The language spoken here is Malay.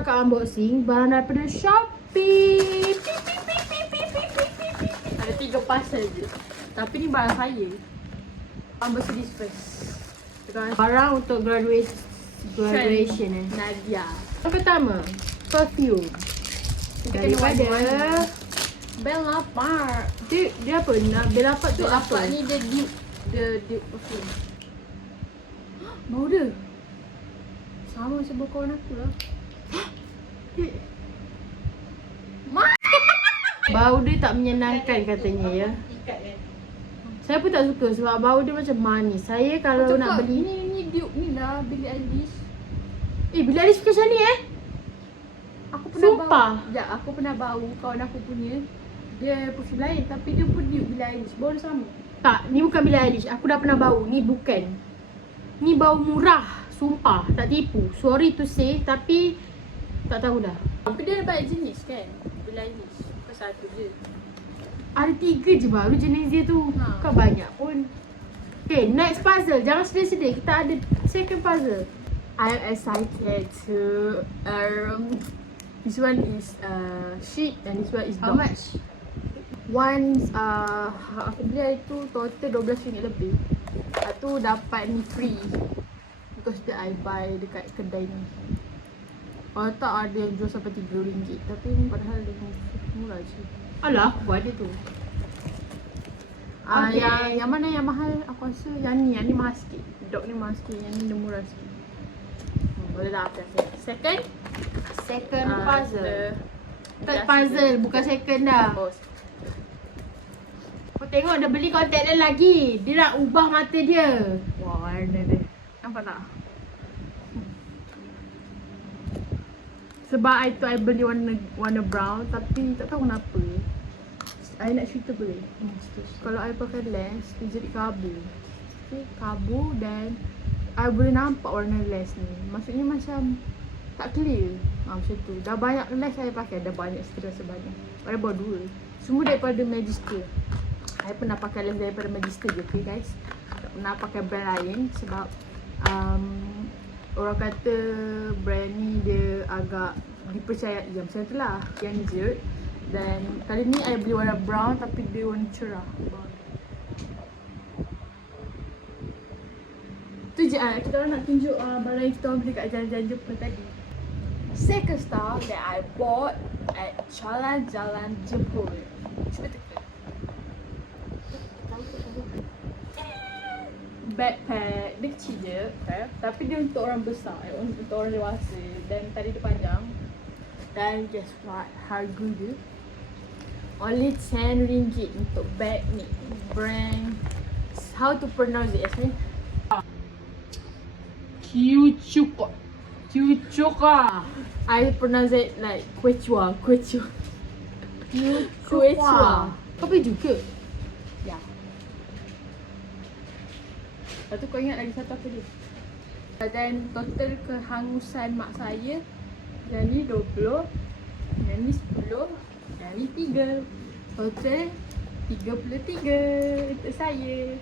kita akan unboxing barang daripada Shopee. Ada 3 parcel je. Tapi ni barang saya. Unboxing this first. Barang untuk graduation Nadia. Yang pertama, perfume. Daripada Bella Park. dia apa? Bella Park tu Bella apa? Park ni dia Duke perfume. Bau dia sama macam bau kawan aku lah. Bau dia tak menyenangkan katanya ya. Saya pun tak suka sebab bau dia macam manis. Saya kalau nak beli ni Duke ni lah Billie Eilish. Billie Eilish pakai macam ni Aku pernah Sumpah? bau. Ya, aku pernah bau kawan aku punya. Dia perfume lain tapi dia pun Duke Billie Eilish. Bau dia sama. Tak, ni bukan Billie Eilish. Aku dah pernah bau. Ni bukan. Ni bau murah. Sumpah, tak tipu. Sorry to say tapi tak tahu dah. Tapi dia ada banyak jenis kan? Billie Eilish. Bukan satu je. Ada 3 je baru jenis dia tu. Bukan banyak pun. Okay, next puzzle. Jangan sedih-sedih. Kita ada second puzzle. I am excited to this one is sheep and this one is dog. How much? One aku beli hari tu total RM12 lebih. Lepas tu dapat ni free. Because that I buy dekat kedai ni. Kalau tak ada yang jual sampai RM3. Tapi padahal dia murah je. Alah, aku ada tu. Okay. Yang mana yang mahal? Aku rasa yang ni mahal sikit. Dog ni mahal sikit. Yang ni dia murah sikit. Boleh tak? Okay. Second puzzle. Third puzzle, bukan second dah. Kau tengok dia beli contact lens lagi. Dia nak ubah mata dia. Wah, warna dia. Nampak tak? Sebab I beli warna brown tapi tak tahu kenapa. I nak cerita boleh? Kalau I pakai lens, dia jadi kabur. Okay, kabur dan I boleh nampak warna lens ni. Maksudnya macam tak clear. Macam tu. Dah banyak lens saya pakai. Dah banyak seterusnya banyak. Pada bawa 2. Semua daripada Magister. I pernah pakai lens daripada Magister je, okay guys. Tak pernah pakai brand lain sebab orang kata brand ni dia agak dipercayai macam tu lah. Yang ni je. Dan kali ni I beli warna brown tapi dia warna cerah. Tu je kita orang nak tunjuk barang yang kita orang beli kat jalan-jalan Jepun tadi. Second stop that I bought at Jalan-Jalan Jepun. Cuba teka. Backpack, dia kecil je tapi dia untuk orang besar, untuk orang dewasa. Dan tadi dia panjang. Dan guess what, harga dia only RM10 untuk bag ni. Brand, how to pronounce it Yasmin? Kyuchuka. I pronounce it like Quechua. Quechua. Kau beli juga? Ya. Lepas tu kau ingat lagi satu apa dia? Dan total kehangusan mak saya, yang ni 20, yang ni 10, yang ni 3. Total 33 untuk saya.